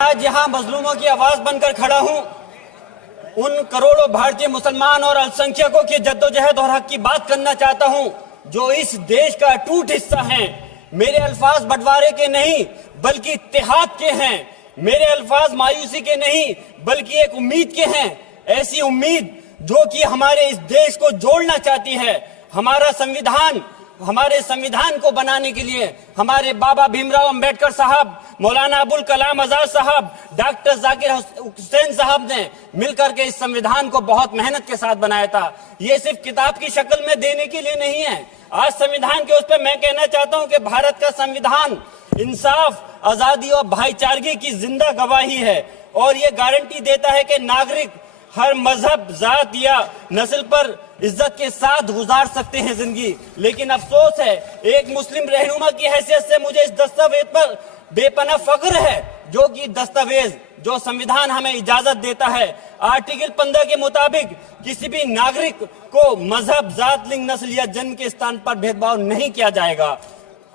आज यहाँ मजलूमों की आवाज बनकर खड़ा हूँ। उन करोड़ों भारतीय मुसलमान और अल्पसंख्यकों की जद्दोजहद और हक की बात करना चाहता हूँ जो इस देश का अटूट हिस्सा हैं। मेरे अल्फाज बंटवारे के नहीं बल्कि इत्तेहाद के हैं। मेरे अल्फाज मायूसी के नहीं बल्कि एक उम्मीद के हैं। ऐसी उम्मीद जो कि हमारे इस देश को जोड़ना चाहती है। हमारे संविधान को बनाने के लिए हमारे बाबा भीमराव अंबेडकर साहब, मौलाना अबुल कलाम आजाद साहब, डॉक्टर जाकिर हुसैन साहब ने मिलकर के इस संविधान को बहुत मेहनत के साथ बनाया था। ये सिर्फ किताब की शक्ल में देने के लिए नहीं है। आज संविधान के उस पर मैं कहना चाहता हूं कि भारत का संविधान इंसाफ, आजादी और भाईचारगी की जिंदा गवाही है और ये गारंटी देता है कि नागरिक हर मजहब, जात या नस्ल पर इज्जत के साथ गुजार सकते हैं जिंदगी। लेकिन अफसोस है, एक मुस्लिम रहनुमा की हैसियत से मुझे इस दस्तावेज पर बेपनाह फख्र है जो कि दस्तावेज जो संविधान हमें इजाजत देता है। आर्टिकल 15 के मुताबिक किसी भी नागरिक को मजहब, जात, लिंग, नस्ल या जन्म के स्थान पर भेदभाव नहीं किया जाएगा।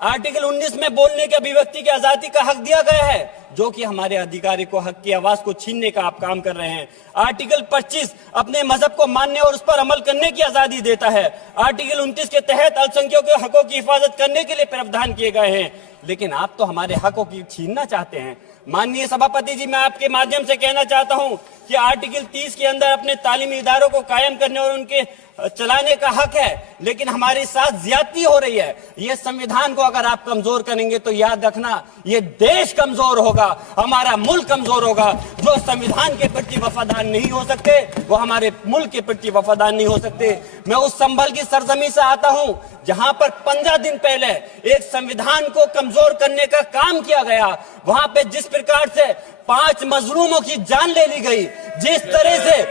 आर्टिकल 19 में बोलने के, अभिव्यक्ति की आजादी का हक दिया गया है जो कि हमारे अधिकारी को हक की आवाज को छीनने का आप काम कर रहे हैं। आर्टिकल 25 अपने मजहब को मानने और उस पर अमल करने की आजादी देता है। आर्टिकल 29 के तहत अल्पसंख्यकों के हकों की हिफाजत करने के लिए प्रावधान किए गए हैं। लेकिन आप तो हमारे हकों की छीनना चाहते हैं। माननीय सभापति जी, मैं आपके माध्यम से कहना चाहता हूं कि आर्टिकल 30 के अंदर अपने तालीमी इदारों को कायम करने और उनके चलाने का हक है, लेकिन हमारे साथ ज्यादती हो रही है। ये संविधान को अगर आप कमजोर करेंगे तो याद रखना ये देश कमजोर होगा, हमारा मुल्क कमजोर होगा। जो संविधान के प्रति वफादार नहीं हो सकते वो हमारे मुल्क के प्रति वफादार नहीं हो सकते। मैं उस संभल की सरजमी से आता हूं जहां पर 15 दिन पहले एक संविधान को कमजोर करने का काम किया गया। वहां पे जिस प्रकार से 5 मजलूमों की जान ले ली गई, जिस तरह से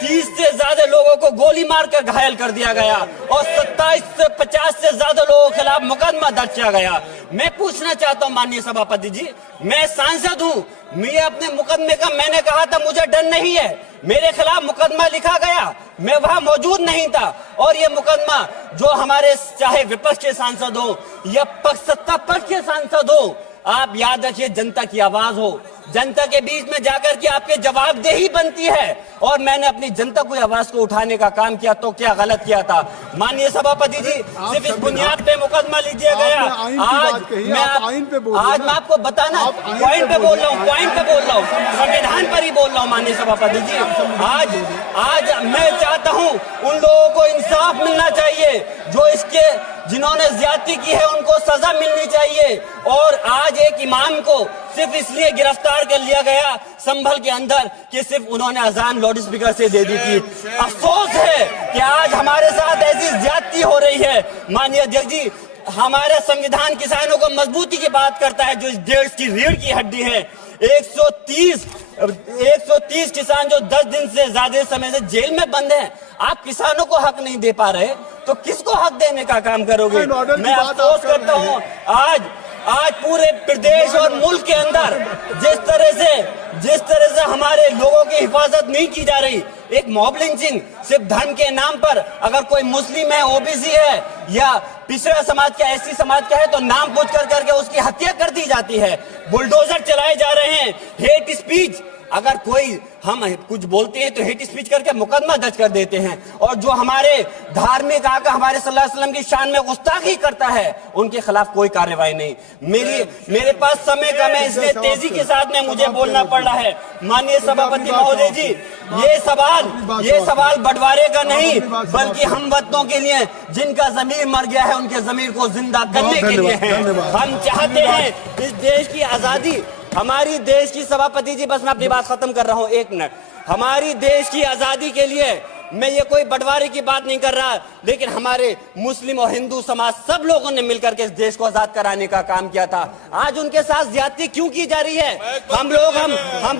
30 से ज्यादा लोगों को गोली मारकर घायल कर दिया गया और 27 से 50 से ज्यादा लोगों के खिलाफ मुकदमा दर्ज किया गया। मैं पूछना चाहता हूं माननीय सभापति जी, मैं सांसद हूं, मैं अपने मुकदमे का, मैंने कहा था मुझे डर नहीं है, मेरे खिलाफ मुकदमा लिखा गया, मैं वहां मौजूद नहीं था। और ये मुकदमा जो हमारे चाहे विपक्ष के सांसद हो या सत्ता पक्ष के सांसद हो, आप याद रखिए जनता की आवाज हो, जनता के बीच में जाकर के आपके जवाबदेही बनती है। और मैंने अपनी जनता की आवाज को उठाने का काम किया तो क्या गलत किया था? माननीय सभापति जी, सिर्फ इस बुनियाद पे मुकदमा लीजिए गया। आज मैं आपको बताना पॉइंट पे बोल रहा हूँ, संविधान पर ही बोल रहा हूँ माननीय सभापति जी। आज मैं चाहता हूँ उन लोगों को इंसाफ मिलना चाहिए जो जिन्होंने ज्यादती की है, उनको सजा मिलनी चाहिए। और आज एक इमाम को सिर्फ इसलिए गिरफ्तार कर लिया गया संभल के अंदर कि सिर्फ उन्होंने अजान लाउड स्पीकर से दे दी थी। अफसोस है कि आज हमारे साथ ऐसी ज्यादती हो रही है। माननीय अध्यक्ष जी, हमारा संविधान किसानों को मजबूती की बात करता है जो इस देश की रीढ़ की हड्डी है। 130 किसान जो 10 दिन से ज्यादा समय से जेल में बंद हैं, आप किसानों को हक नहीं दे पा रहे तो किसको हक देने का काम करोगे? मैं अफसोस करता हूँ आज पूरे प्रदेश और मुल्क के अंदर जिस तरह से हमारे लोगों की हिफाजत नहीं की जा रही। एक मॉब लिंचिंग सिर्फ धर्म के नाम पर, अगर कोई मुस्लिम है, ओबीसी है या पिछड़ा समाज का, एससी समाज का है तो नाम पूछ करके उसकी हत्या कर दी जाती है। बुलडोजर चलाए जा रहे हैं। हेट स्पीच, अगर कोई हम कुछ बोलते हैं तो हेट स्पीच करके मुकदमा दर्ज कर देते हैं। और जो हमारे धार्मिक आका हमारे सल्लल्लाहु अलैहि वसल्लम की शान में गुस्ताखी करता है उनके खिलाफ कोई कार्रवाई नहीं। मेरे पास समय कम है इसलिए तेजी के साथ में मुझे बोलना पड़ रहा है। माननीय सभापति महोदय जी, ये सवाल बंटवारे का नहीं बल्कि हम वतनों के लिए जिनका जमीर मर गया है उनके जमीर को जिंदा करने के लिए है। हम चाहते हैं इस देश की आजादी, हमारी देश की, सभापति जी बस मैं अपनी बात खत्म कर रहा हूं, 1 मिनट। हमारी देश की आजादी के लिए मैं ये कोई बंटवारे की बात नहीं कर रहा, लेकिन हमारे मुस्लिम और हिंदू समाज सब लोगों ने मिलकर के इस देश को आजाद कराने का काम किया था। आज उनके साथ ज्यादती क्यों की जा रही है? हम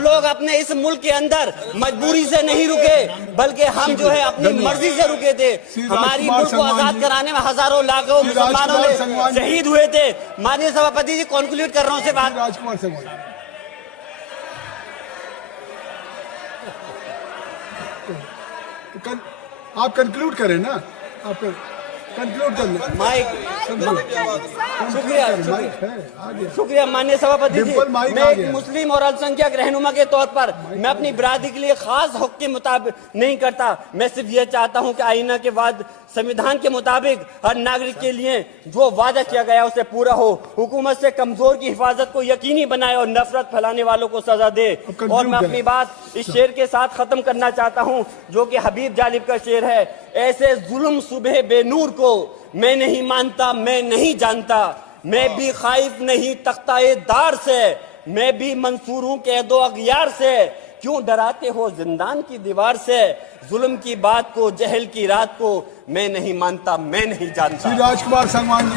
लोग अपने इस मुल्क के अंदर मजबूरी से नहीं रुके बल्कि हम जो है अपनी मर्जी से रुके थे। हमारी मुल्क को आजाद कराने में हजारों लाखों मुसलमानों ने शहीद हुए थे। माननीय सभापति जी, कॉन्क्लूड कर रहा हूँ से बात। आप कंक्लूड करें ना, आप कंक्लूड कर माइक शुक्रिया शुक्रिया माननीय सभापति जी। डिम्पल माइक मैं आ एक गया। मुस्लिम और अल्पसंख्यक रहनुमा के तौर पर मैं अपनी बिरादरी के लिए खास हक के मुताबिक नहीं करता। मैं सिर्फ ये चाहता हूं कि आईना के बाद संविधान के मुताबिक हर नागरिक के लिए जो वादा किया गया उसे पूरा हो। हुकूमत से कमजोर की हिफाजत को यकीनी बनाए और नफरत फैलाने वालों को सजा दे। और मैं अपनी बात इस शेर के साथ खत्म करना चाहता हूं जो कि हबीब जालिब का शेर है। ऐसे जुल्म सुबह बेनूर को मैं नहीं मानता, मैं नहीं जानता। मैं भी खाइफ नहीं तख्ताए दार से, मैं भी मंसूर हूं कैदो अगयार से। क्यों डराते हो जिंदान की दीवार से? जुल्म की बात को, जहल की रात को मैं नहीं मानता, मैं नहीं जानता। श्री राजकुमार संगवान जी।